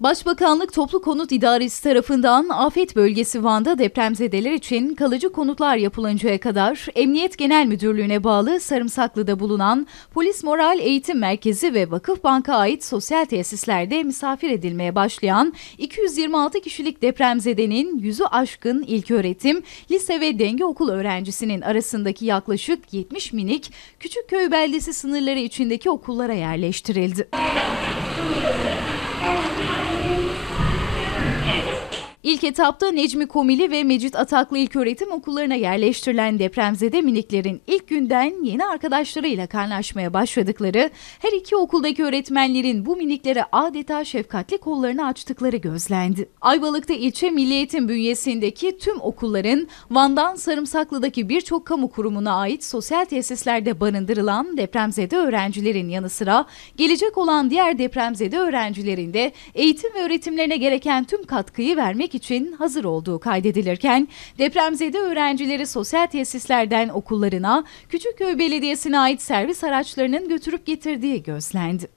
Başbakanlık Toplu Konut İdaresi tarafından afet bölgesi Van'da depremzedeler için kalıcı konutlar yapılıncaya kadar Emniyet Genel Müdürlüğü'ne bağlı Sarımsaklı'da bulunan Polis Moral Eğitim Merkezi ve Vakıfbank'a ait sosyal tesislerde misafir edilmeye başlayan 226 kişilik depremzedenin yüzü aşkın ilköğretim, lise ve denge okul öğrencisinin arasındaki yaklaşık 70 minik Küçükköy beldesi sınırları içindeki okullara yerleştirildi. İlk etapta Necmi Komili ve Mecit Ataklı İlköğretim Okullarına yerleştirilen depremzede miniklerin ilk günden yeni arkadaşlarıyla kaynaşmaya başladıkları, her iki okuldaki öğretmenlerin bu miniklere adeta şefkatli kollarını açtıkları gözlendi. Ayvalık'ta ilçe Milli Eğitim bünyesindeki tüm okulların Van'dan Sarımsaklı'daki birçok kamu kurumuna ait sosyal tesislerde barındırılan depremzede öğrencilerin yanı sıra gelecek olan diğer depremzede öğrencilerin de eğitim ve öğretimlerine gereken tüm katkıyı vermek için hazır olduğu kaydedilirken depremzede öğrencileri sosyal tesislerden okullarına Küçükköy Belediyesi'ne ait servis araçlarının götürüp getirdiği gözlendi.